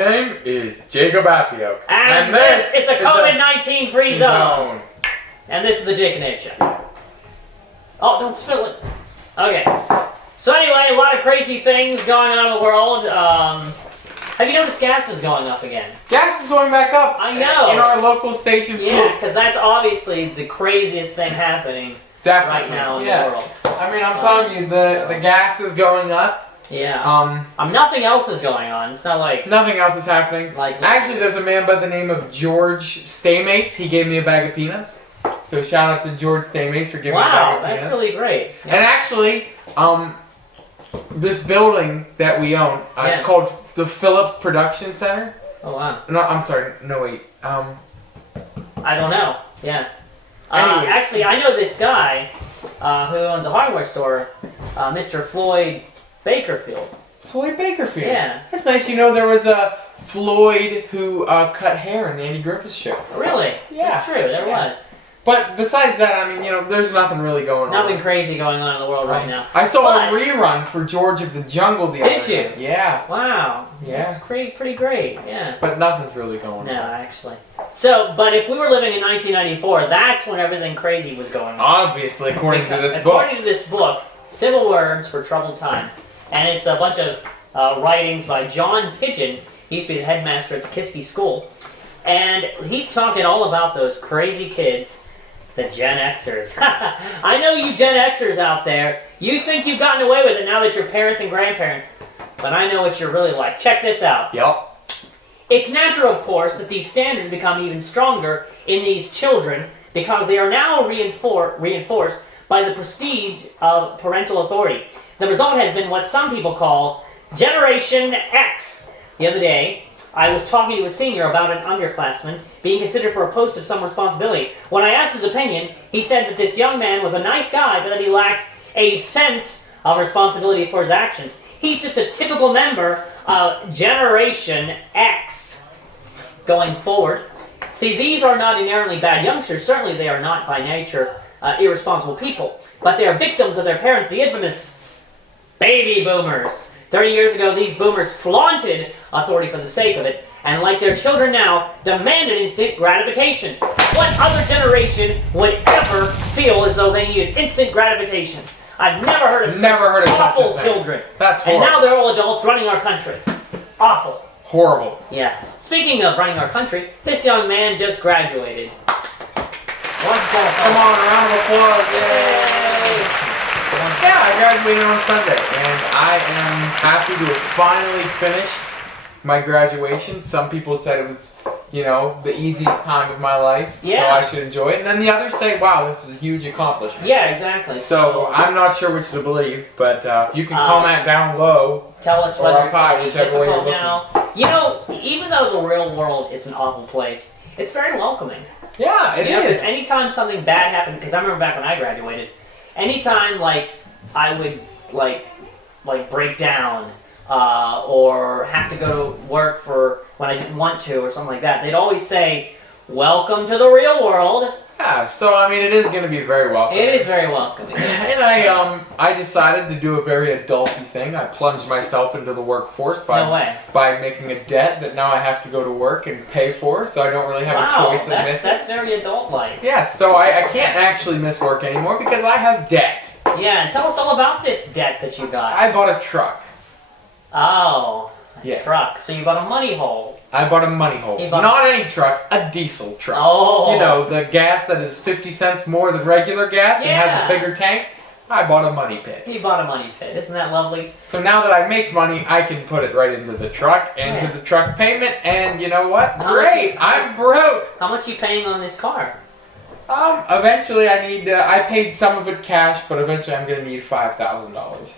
name is Jake&AbeShow. And this is the COVID-19 free zone. And this is the Jake and Abe Show. Oh, don't spill it. Okay. So anyway, a lot of crazy things going on in the world. Have you noticed gas is going up again? Gas is going back up. I know. In our local station. Yeah, because that's obviously the craziest thing happening right now in the world. I mean, I'm telling you, the gas is going up. Yeah. Nothing else is going on. It's not like nothing else is happening. Actually, there's a man by the name of George Staymates. He gave me a bag of peanuts. So shout out to George Staymates for giving me a bag of peanuts. That's really great. Yeah. And actually, this building that we own, it's called the Phillips Production Center. Oh wow. No, I'm sorry. No wait. I don't know. Yeah. Actually, I know this guy who owns a hardware store, Mr. Floyd Bakerfield. Floyd Bakerfield. Yeah. That's nice. You know, there was a Floyd who cut hair in the Andy Griffith Show. Really? Yeah. That's true. There was. But besides that, I mean, you know, there's nothing really going on. Nothing crazy going on in the world right now. I saw a rerun for George of the Jungle the other day. Did you? Yeah. Wow. Yeah. That's pretty great. Yeah. But nothing's really going on. No, actually. So, but if we were living in 1994, that's when everything crazy was going on. Obviously, according to this book. According to this book, Civil Words for Troubled Times. And it's a bunch of writings by John Pigeon. He used to be the headmaster at the Kiski School. And he's talking all about those crazy kids, the Gen Xers. I know you Gen Xers out there. You think you've gotten away with it now that you're parents and grandparents. But I know what you're really like. Check this out. Yep. It's natural, of course, that these standards become even stronger in these children because they are now reinforced by the prestige of parental authority. The result has been what some people call Generation X. The other day, I was talking to a senior about an underclassman being considered for a post of some responsibility. When I asked his opinion, he said that this young man was a nice guy, but that he lacked a sense of responsibility for his actions. He's just a typical member of Generation X. Going forward, see, these are not inherently bad youngsters. Certainly they are not by nature irresponsible people, but they are victims of their parents, the infamous baby boomers. 30 years ago, these boomers flaunted authority for the sake of it, and like their children now, demanded instant gratification. What other generation would ever feel as though they needed instant gratification? I've never heard of such awful children. That's horrible. And now they're all adults running our country. Awful. Horrible. Yes. Speaking of running our country, this young man just graduated. Come on, a round of applause. Yay! Yeah, I graduated on Sunday, and I am happy to have finally finished my graduation. Some people said it was, you know, the easiest time of my life, so I should enjoy it. And then the others say, wow, this is a huge accomplishment. Yeah, exactly. So I'm not sure which to believe, but you can comment down below. Tell us whether it's going to be difficult way now. You know, even though the real world is an awful place, it's very welcoming. Yeah, it is. Because anytime something bad happened, because I remember back when I graduated, anytime I would break down or have to go to work for when I didn't want to or something like that, they'd always say, "Welcome to the real world." Yeah, so I mean, it is going to be very welcoming. It is very welcoming. And I decided to do a very adulty thing. I plunged myself into the workforce by making a debt that now I have to go to work and pay for, so I don't really have a choice in missing. That's very adult-like. Yes, so I can't actually miss work anymore because I have debt. Yeah, and tell us all about this debt that you got. I bought a truck. Oh, a truck. So you bought a money hole. I bought a money hole. Not any truck, a diesel truck. Oh. You know, the gas that is 50 cents more than regular gas and has a bigger tank. I bought a money pit. You bought a money pit. Isn't that lovely? So now that I make money, I can put it right into the truck and to the truck payment. And you know what? Great. I'm broke. How much are you paying on this car? Eventually I need to, I paid some of it cash, but eventually I'm going to need $5,000.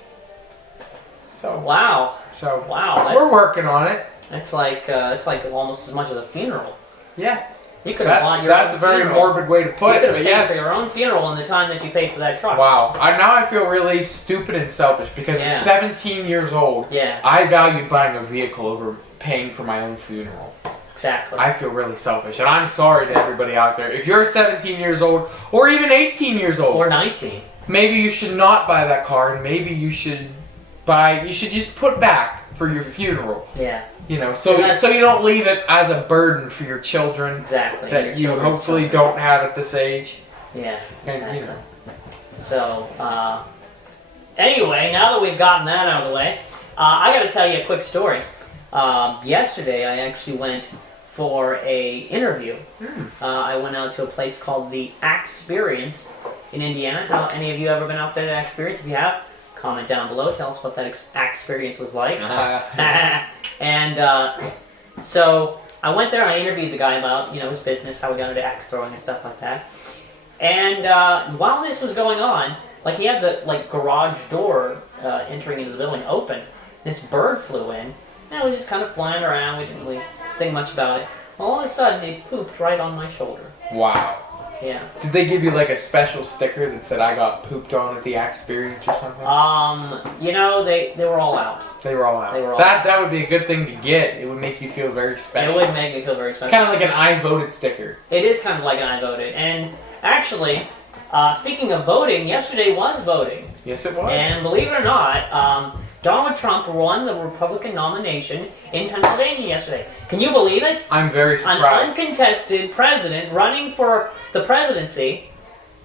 So. Wow. So. Wow. We're working on it. It's like almost as much as a funeral. Yes. You could have bought your That's own a very funeral. morbid way to put it. You could have paid for your own funeral in the time that you paid for that truck. Wow. Now I feel really stupid and selfish because at 17 years old, I valued buying a vehicle over paying for my own funeral. Exactly. I feel really selfish, and I'm sorry to everybody out there. If you're 17 years old, or even 18 years old, or 19, maybe you should not buy that car, and maybe you should just put back for your funeral. Yeah. You know, so you don't leave it as a burden for your children. Exactly. That you hopefully don't have at this age. Yeah. Exactly. And, So, anyway, now that we've gotten that out of the way, I got to tell you a quick story. Yesterday, I actually went for a interview. I went out to a place called the Experience in Indiana. How, any of you ever been out there to Experience? If you have, comment down below. Tell us what that experience was like. And so I went there and I interviewed the guy about his business, how we got into axe throwing and stuff like that. And while this was going on, like he had the garage door entering into the building open. This bird flew in, and it was just kind of flying around. We didn't really think much about it. All of a sudden, it pooped right on my shoulder. Wow. Yeah. Did they give you like a special sticker that said I got pooped on at the Experience or something? They were all out. They were all out. They were all that would be a good thing to get. It would make you feel very special. It would make me feel very special. It's kind of like an I voted sticker. It is kind of like an I voted. And actually, speaking of voting, yesterday was voting. Yes, it was. And believe it or not, Donald Trump won the Republican nomination in Pennsylvania yesterday. Can you believe it? I'm very surprised. An uncontested president running for the presidency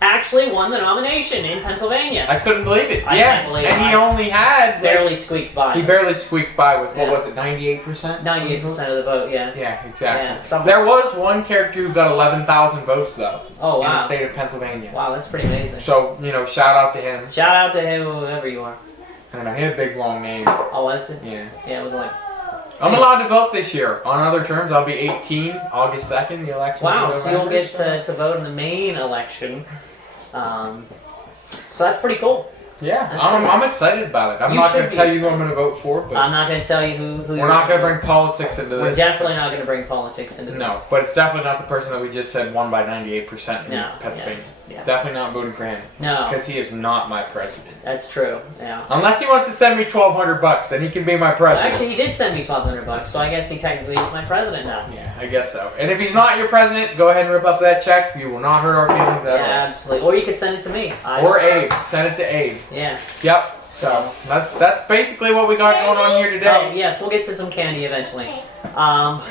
actually won the nomination in Pennsylvania. I couldn't believe it. I can't believe it. And he only had barely squeaked by. He barely squeaked by with what Yeah. was it, 98%? 98% of the vote. Yeah. Yeah, exactly. Yeah, there was one character who got 11,000 votes though. Oh wow. In the state of Pennsylvania. Wow, that's pretty amazing. So shout out to him. Shout out to him, whoever you are. I don't know. He had a big long name. Oh, was it? Yeah. Yeah, it was like. I'm allowed to vote this year. On other terms, I'll be 18 August 2nd, the election. Wow, so you'll get to vote in the main election. So that's pretty cool. Yeah, I'm excited about it. I'm not going to tell you who I'm going to vote for, but I'm not going to tell you who we're not going to bring politics into this. We're definitely not going to bring politics into this. No, but it's definitely not the person that we just said won by 98% in Pennsylvania. Yeah. Definitely not voting for him. No. Because he is not my president. That's true, yeah. Unless he wants to send me $1,200, then he can be my president. Well, actually, he did send me $1,200, so I guess he technically is my president now. Yeah, I guess so. And if he's not your president, go ahead and rip up that check. You will not hurt our feelings at all. Yeah, absolutely. Or you could send it to me. Or Abe. Send it to Abe. Yeah. Yep. So that's basically what we got going on here today. Oh, yes, we'll get to some candy eventually. But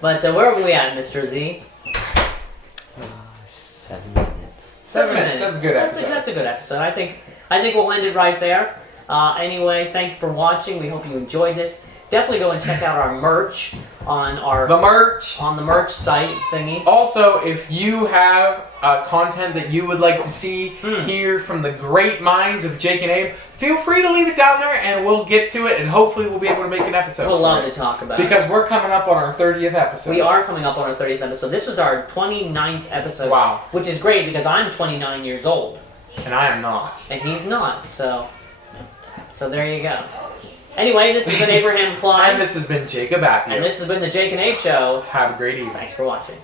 where are we at, Mr. Z? 7 minutes. 7 minutes. That's a good episode. That's a good episode. I think we'll end it right there. Anyway, thank you for watching. We hope you enjoyed this. Definitely go and check out our merch on the merch site thingy. Also, if you have content that you would like to see, hear from the great minds of Jake and Abe, feel free to leave it down there and we'll get to it and hopefully we'll be able to make an episode. We'll love to talk about it. Because we're coming up on our 30th episode. We are coming up on our 30th episode. This was our 29th episode. Wow. Which is great because I'm 29 years old. And I am not. And he's not, so there you go. Anyway, this has been Abraham Klein. And this has been Jake&AbeShow. And this has been the Jake and Abe Show. Have a great evening. Thanks for watching.